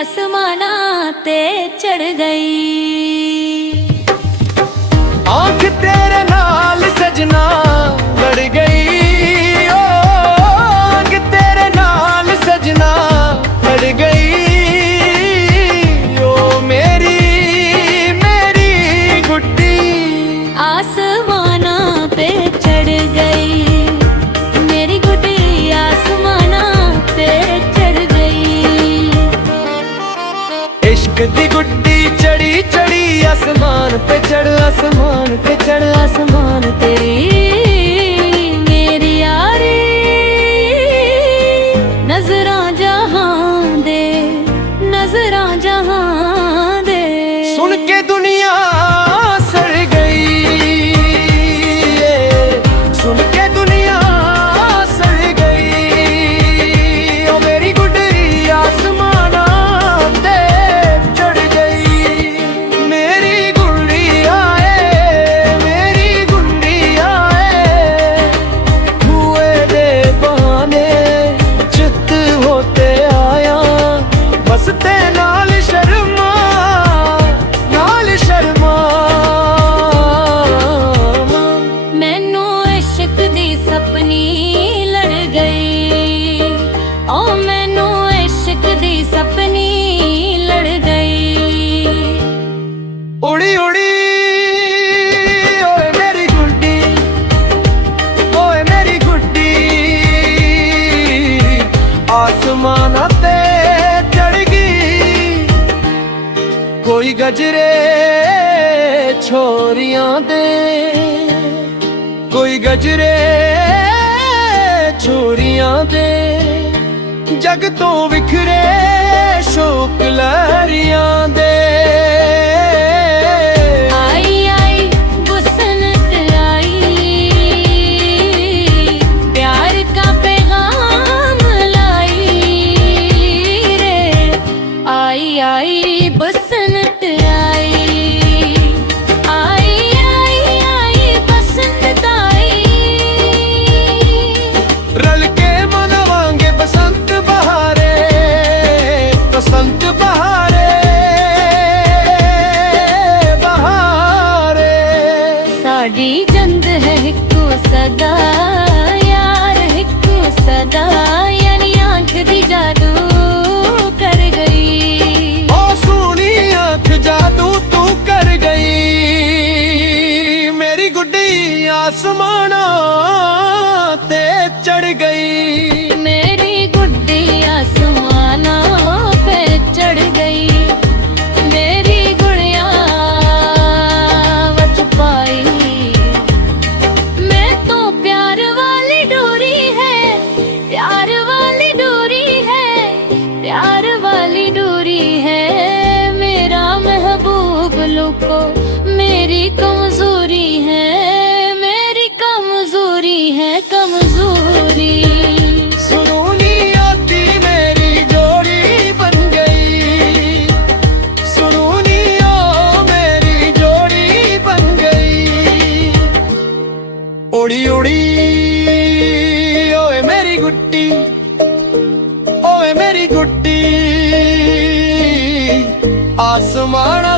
आसमाना ते चढ़ गई। आँख तेरे नाल सजना लड़ गई, ओ आँख तेरे नाल सजना लड़ गई। ओ मेरी मेरी गुड्डी आसमाना पे चढ़ गई, मेरी गुड्डी आसमाना पे चढ़ गई। इश्क दी गुड्डी चढ़ी चढ़ी आसमान पे चढ़, आसमान पे चढ़, आसमान तेरी मेरी यारी नजरां जहां दे, नजरां जहां दे। सुन के दुनिया सड़ गई, सुन के दुनिया सड़ गई। ओ मेरी गुड्डी आसमाना ते चढ़ गई। मेरी गुड्डी आए, मेरी गुड्डी आए, हुए दे बहाने चित होते आया। बस ते नाल शर्मा, नाल शर्मा। मैनू इश्क दी सपनी लड़ गई, ओ मैनू इश्क दी सपनी लड़ गई। उड़ी उड़ी ओए मेरी गुड्डी, ओए मेरी गुड्डी आसमाना ते चढ़ गई। कोई गजरे छोरियां दे, कोई गजरे छोरियां दे। जग तो विखरे शोक लहरियां दे। आई आई बुसनत आई, प्यार का पैगाम लाई रे। आई आई बसंत आई, आई आई आई बसंत आई। रल के मनावांगे बसंत बहारे, बसंत बहारे, बहारे। साडी जंद है हिक्को सदा यार, हिक्को सदा यानी आंख दी जादू कर गई। ओ सोनी आंख जादू तू कर गई। मेरी गुड्डी आसमाना ते चढ़ गई। मेरी गुड्डी आसमाना पे चढ़ गई। मेरी गुड़िया बच पाई। मैं तो प्यार वाली डोरी है, प्यार वाली डोरी है, प्यार वाली डोरी है। मेरा महबूब लुको मेरी कमजोरी है, मेरी कमजोरी है, कमजोरी। सुनूनी आती मेरी जोड़ी बन गई, सुनूनी ओ मेरी जोड़ी बन गई। उड़ी उड़ी ओए मेरी गुड्डी, ओए मेरी गुड्डी आसमाना